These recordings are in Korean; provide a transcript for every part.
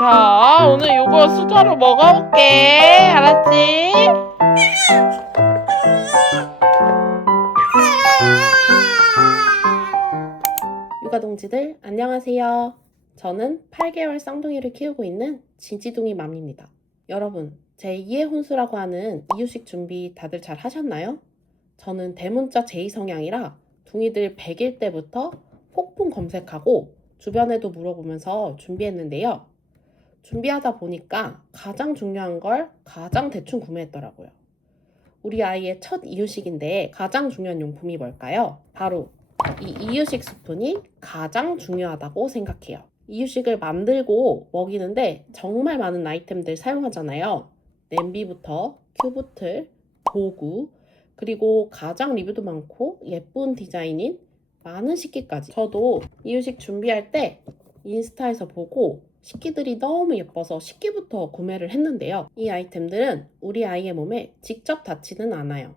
자, 오늘 이거 수저로 먹어볼게. 알았지? 육아동지들 안녕하세요. 저는 8개월 쌍둥이를 키우고 있는 진지둥이 맘입니다. 여러분, 제 2의 혼수라고 하는 이유식 준비 다들 잘 하셨나요? 저는 대문자 제2 성향이라 둥이들 100일 때부터 폭풍 검색하고 주변에도 물어보면서 준비했는데요. 준비하다 보니까 가장 중요한 걸 가장 대충 구매했더라고요. 우리 아이의 첫 이유식인데 가장 중요한 용품이 뭘까요? 바로 이 이유식 스푼이 가장 중요하다고 생각해요. 이유식을 만들고 먹이는데 정말 많은 아이템들 사용하잖아요. 냄비부터 큐브틀, 도구, 그리고 가장 리뷰도 많고 예쁜 디자인인 많은 식기까지. 저도 이유식 준비할 때 인스타에서 보고 식기들이 너무 예뻐서 식기부터 구매를 했는데요. 이 아이템들은 우리 아이의 몸에 직접 닿지는 않아요.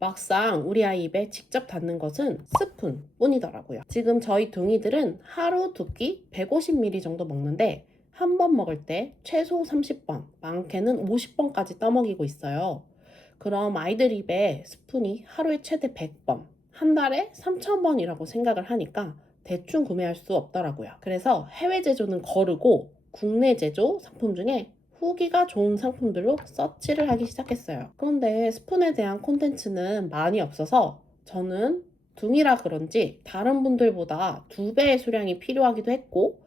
막상 우리 아이 입에 직접 닿는 것은 스푼 뿐이더라고요. 지금 저희 둥이들은 하루 두 끼 150ml 정도 먹는데 한 번 먹을 때 최소 30번, 많게는 50번까지 떠먹이고 있어요. 그럼 아이들 입에 스푼이 하루에 최대 100번, 한 달에 3,000번이라고 생각을 하니까 대충 구매할 수 없더라고요. 그래서 해외 제조는 거르고 국내 제조 상품 중에 후기가 좋은 상품들로 서치를 하기 시작했어요. 그런데 스푼에 대한 콘텐츠는 많이 없어서 저는 둥이라 그런지 다른 분들보다 2배의 수량이 필요하기도 했고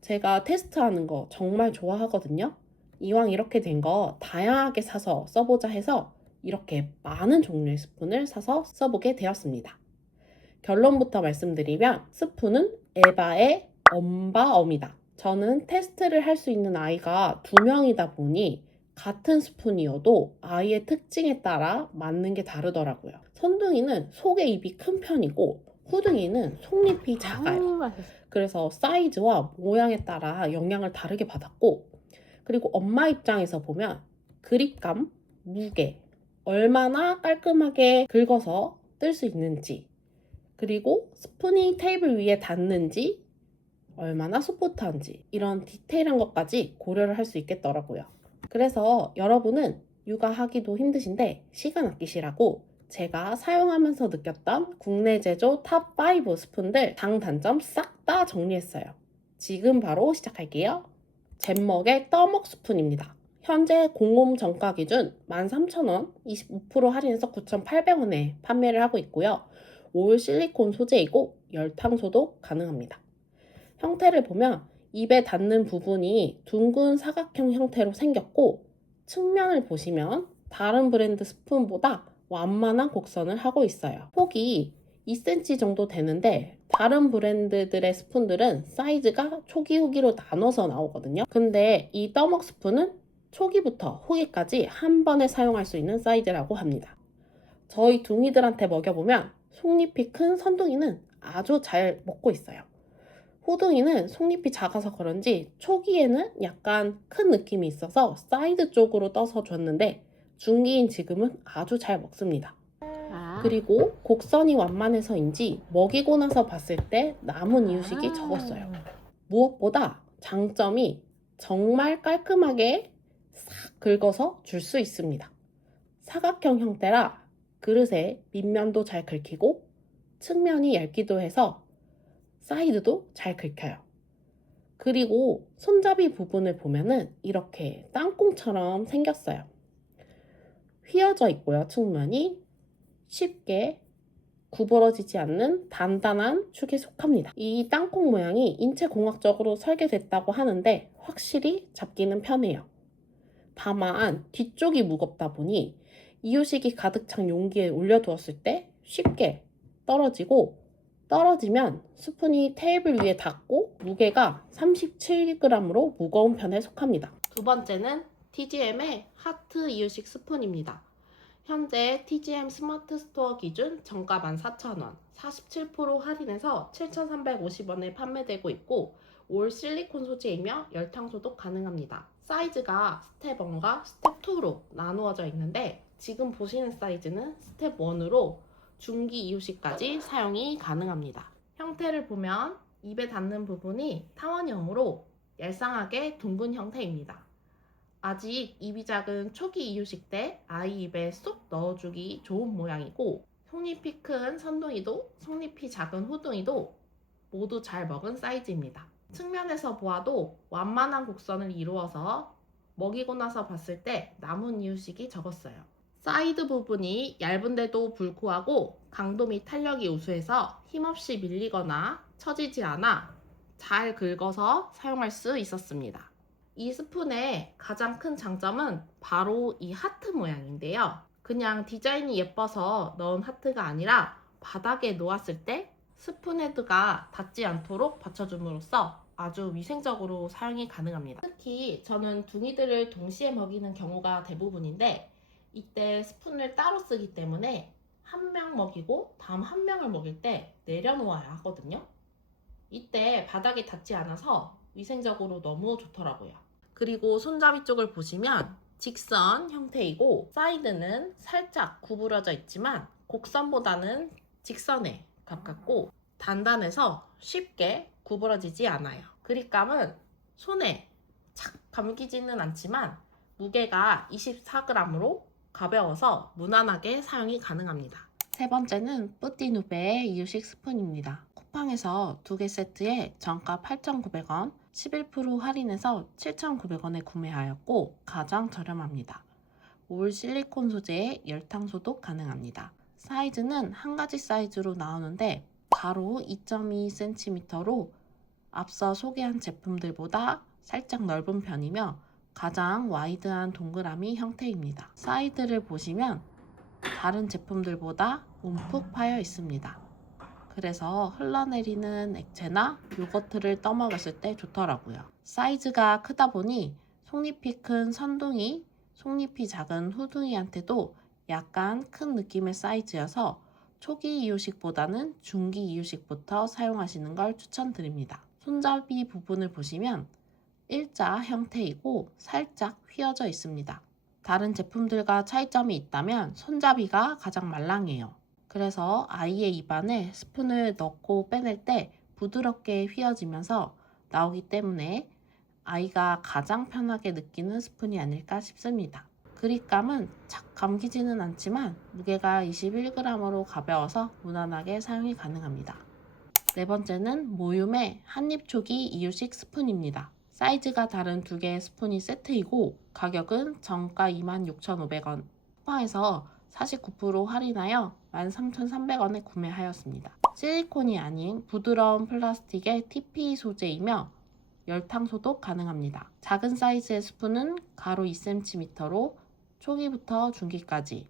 제가 테스트하는 거 정말 좋아하거든요. 이왕 이렇게 된 거 다양하게 사서 써보자 해서 이렇게 많은 종류의 스푼을 사서 써보게 되었습니다. 결론부터 말씀드리면 스푼은 에바의 엄바엄이다. 저는 테스트를 할 수 있는 아이가 2명이다 보니 같은 스푼이어도 아이의 특징에 따라 맞는 게 다르더라고요. 선둥이는 속의 입이 큰 편이고 후둥이는 속잎이 작아요. 그래서 사이즈와 모양에 따라 영향을 다르게 받았고 그리고 엄마 입장에서 보면 그립감, 무게, 얼마나 깔끔하게 긁어서 뜰 수 있는지 그리고 스푼이 테이블 위에 닿는지 얼마나 소프트한지 이런 디테일한 것까지 고려를 할 수 있겠더라고요. 그래서 여러분은 육아하기도 힘드신데 시간 아끼시라고 제가 사용하면서 느꼈던 국내 제조 탑5 스푼들 장단점 싹 다 정리했어요. 지금 바로 시작할게요. 젠먹의 떠먹 스푼입니다. 현재 공홈 정가 기준 13,000원, 25% 할인해서 9,800원에 판매를 하고 있고요. 올 실리콘 소재이고 열탕 소독 가능합니다. 형태를 보면 입에 닿는 부분이 둥근 사각형 형태로 생겼고 측면을 보시면 다른 브랜드 스푼보다 완만한 곡선을 하고 있어요. 폭이 2cm 정도 되는데 다른 브랜드들의 스푼들은 사이즈가 초기 후기로 나눠서 나오거든요. 근데 이 떠먹 스푼은 초기부터 후기까지 한 번에 사용할 수 있는 사이즈라고 합니다. 저희 둥이들한테 먹여보면 속잎이 큰 선둥이는 아주 잘 먹고 있어요. 호둥이는 속잎이 작아서 그런지 초기에는 약간 큰 느낌이 있어서 사이드 쪽으로 떠서 줬는데 중기인 지금은 아주 잘 먹습니다. 그리고 곡선이 완만해서인지 먹이고 나서 봤을 때 남은 이유식이 적었어요. 무엇보다 장점이 정말 깔끔하게 싹 긁어서 줄 수 있습니다. 사각형 형태라 그릇에 밑면도 잘 긁히고 측면이 얇기도 해서 사이드도 잘 긁혀요. 그리고 손잡이 부분을 보면은 이렇게 땅콩처럼 생겼어요. 휘어져 있고요. 측면이 쉽게 구부러지지 않는 단단한 축에 속합니다. 이 땅콩 모양이 인체공학적으로 설계됐다고 하는데 확실히 잡기는 편해요. 다만 뒤쪽이 무겁다 보니 이유식이 가득 찬 용기에 올려두었을 때 쉽게 떨어지고 떨어지면 스푼이 테이블 위에 닿고 무게가 37g으로 무거운 편에 속합니다. 두 번째는 TGM의 하트 이유식 스푼입니다. 현재 TGM 스마트 스토어 기준 정가 14,000원, 47% 할인해서 7,350원에 판매되고 있고 올 실리콘 소재이며 열탕 소독 가능합니다. 사이즈가 스텝 1과 스텝 2로 나누어져 있는데 지금 보시는 사이즈는 스텝 1으로 중기 이유식까지 사용이 가능합니다. 형태를 보면 입에 닿는 부분이 타원형으로 얄쌍하게 둥근 형태입니다. 아직 입이 작은 초기 이유식 때 아이 입에 쏙 넣어주기 좋은 모양이고, 속잎이 큰 선둥이도 속잎이 작은 후둥이도 모두 잘 먹은 사이즈입니다. 측면에서 보아도 완만한 곡선을 이루어서 먹이고 나서 봤을 때 남은 이유식이 적었어요. 사이드 부분이 얇은데도 불구하고 강도 및 탄력이 우수해서 힘없이 밀리거나 처지지 않아 잘 긁어서 사용할 수 있었습니다. 이 스푼의 가장 큰 장점은 바로 이 하트 모양인데요. 그냥 디자인이 예뻐서 넣은 하트가 아니라 바닥에 놓았을 때 스푼 헤드가 닿지 않도록 받쳐줌으로써 아주 위생적으로 사용이 가능합니다. 특히 저는 둥이들을 동시에 먹이는 경우가 대부분인데, 이때 스푼을 따로 쓰기 때문에 한 명 먹이고 다음 한 명을 먹일 때 내려놓아야 하거든요. 이때 바닥에 닿지 않아서 위생적으로 너무 좋더라고요. 그리고 손잡이 쪽을 보시면 직선 형태이고, 사이드는 살짝 구부러져 있지만 곡선보다는 직선에 가깝고 단단해서 쉽게 구부러지지 않아요. 그립감은 손에 착 감기지는 않지만 무게가 24g으로 가벼워서 무난하게 사용이 가능합니다. 세 번째는 뿌띠누베의 이유식 스푼입니다. 쿠팡에서 2개 세트에 정가 8,900원, 11% 할인해서 7,900원에 구매하였고 가장 저렴합니다. 올 실리콘 소재에 열탕 소독 가능합니다. 사이즈는 한 가지 사이즈로 나오는데 가로 2.2cm로 앞서 소개한 제품들보다 살짝 넓은 편이며 가장 와이드한 동그라미 형태입니다. 사이드를 보시면 다른 제품들보다 움푹 파여 있습니다. 그래서 흘러내리는 액체나 요거트를 떠먹였을 때 좋더라고요. 사이즈가 크다 보니 속잎이 큰 선둥이, 속잎이 작은 후둥이한테도 약간 큰 느낌의 사이즈여서 초기 이유식보다는 중기 이유식부터 사용하시는 걸 추천드립니다. 손잡이 부분을 보시면 일자 형태이고 살짝 휘어져 있습니다. 다른 제품들과 차이점이 있다면 손잡이가 가장 말랑해요. 그래서 아이의 입안에 스푼을 넣고 빼낼 때 부드럽게 휘어지면서 나오기 때문에 아이가 가장 편하게 느끼는 스푼이 아닐까 싶습니다. 그립감은 착 감기지는 않지만 무게가 21g으로 가벼워서 무난하게 사용이 가능합니다. 네 번째는 모윰의 한입초기 이유식 스푼입니다. 사이즈가 다른 2개의 스푼이 세트이고 가격은 정가 26,500원, 쿠팡에서 49% 할인하여 13,300원에 구매하였습니다. 실리콘이 아닌 부드러운 플라스틱의 TPE 소재이며 열탕 소독 가능합니다. 작은 사이즈의 스푼은 가로 2cm로 초기부터 중기까지,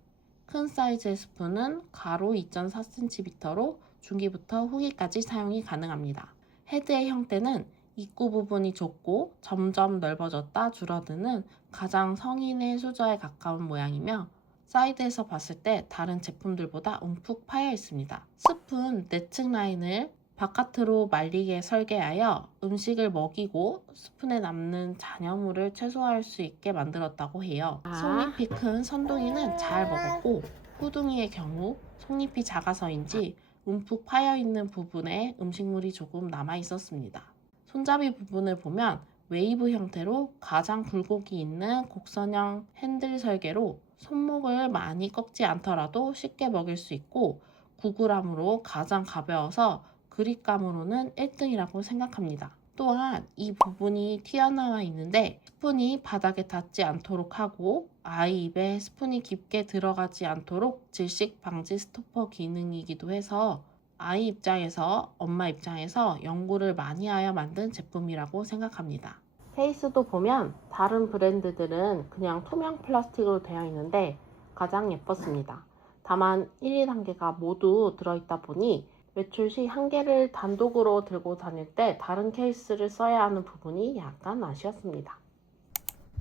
큰 사이즈의 스푼은 가로 2.4cm로 중기부터 후기까지 사용이 가능합니다. 헤드의 형태는 입구 부분이 좁고 점점 넓어졌다 줄어드는 가장 성인의 수저에 가까운 모양이며 사이드에서 봤을 때 다른 제품들보다 움푹 파여 있습니다. 스푼 내측 라인을 바깥으로 말리게 설계하여 음식을 먹이고 스푼에 남는 잔여물을 최소화할 수 있게 만들었다고 해요. 속잎이 큰 선둥이는 잘 먹었고, 후둥이의 경우 속잎이 작아서인지 움푹 파여있는 부분에 음식물이 조금 남아 있었습니다. 손잡이 부분을 보면 웨이브 형태로 가장 굴곡이 있는 곡선형 핸들 설계로 손목을 많이 꺾지 않더라도 쉽게 먹일 수 있고, 9g으로 가장 가벼워서 그립감으로는 1등이라고 생각합니다. 또한 이 부분이 튀어나와 있는데 스푼이 바닥에 닿지 않도록 하고 아이 입에 스푼이 깊게 들어가지 않도록 질식 방지 스토퍼 기능이기도 해서 아이 입장에서 엄마 입장에서 연구를 많이 하여 만든 제품이라고 생각합니다. 케이스도 보면 다른 브랜드들은 그냥 투명 플라스틱으로 되어 있는데 가장 예뻤습니다. 다만 1, 2단계가 모두 들어있다 보니 외출 시 한 개를 단독으로 들고 다닐 때 다른 케이스를 써야 하는 부분이 약간 아쉬웠습니다.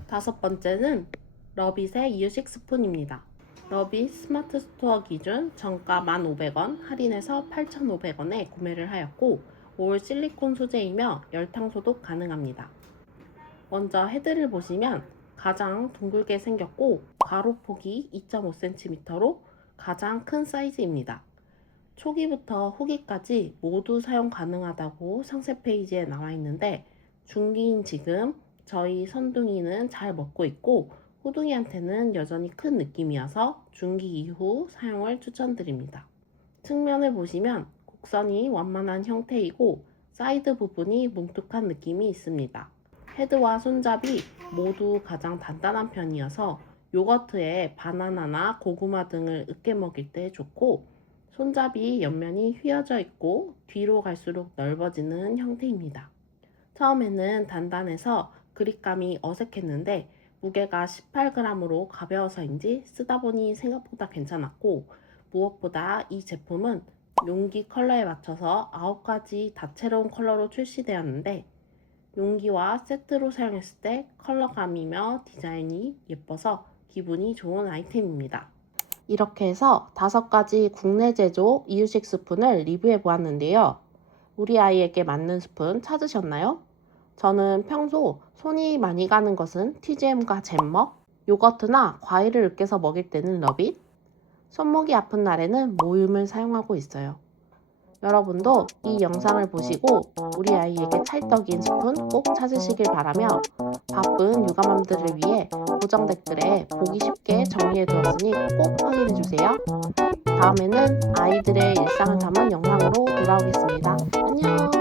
다섯 번째는 러빗의 이유식 스푼입니다. 러빗 스마트 스토어 기준 정가 1,500원, 할인해서 8,500원에 구매를 하였고 올 실리콘 소재이며 열탕 소독 가능합니다. 먼저 헤드를 보시면 가장 둥글게 생겼고 가로폭이 2.5cm로 가장 큰 사이즈입니다. 초기부터 후기까지 모두 사용 가능하다고 상세 페이지에 나와 있는데 중기인 지금 저희 선둥이는 잘 먹고 있고 호둥이한테는 여전히 큰 느낌이어서 중기 이후 사용을 추천드립니다. 측면을 보시면 곡선이 완만한 형태이고 사이드 부분이 뭉툭한 느낌이 있습니다. 헤드와 손잡이 모두 가장 단단한 편이어서 요거트에 바나나나 고구마 등을 으깨 먹일 때 좋고, 손잡이 옆면이 휘어져 있고 뒤로 갈수록 넓어지는 형태입니다. 처음에는 단단해서 그립감이 어색했는데 무게가 18g으로 가벼워서인지 쓰다 보니 생각보다 괜찮았고, 무엇보다 이 제품은 용기 컬러에 맞춰서 9가지 다채로운 컬러로 출시되었는데 용기와 세트로 사용했을 때 컬러감이며 디자인이 예뻐서 기분이 좋은 아이템입니다. 이렇게 해서 5가지 국내 제조 이유식 스푼을 리뷰해 보았는데요. 우리 아이에게 맞는 스푼 찾으셨나요? 저는 평소 손이 많이 가는 것은 TGM과 잼먹, 요거트나 과일을 으깨서 먹일 때는 러빗, 손목이 아픈 날에는 모윰을 사용하고 있어요. 여러분도 이 영상을 보시고 우리 아이에게 찰떡인 스푼 꼭 찾으시길 바라며, 바쁜 육아맘들을 위해 고정 댓글에 보기 쉽게 정리해 두었으니 꼭 확인해 주세요. 다음에는 아이들의 일상을 담은 영상으로 돌아오겠습니다. 안녕!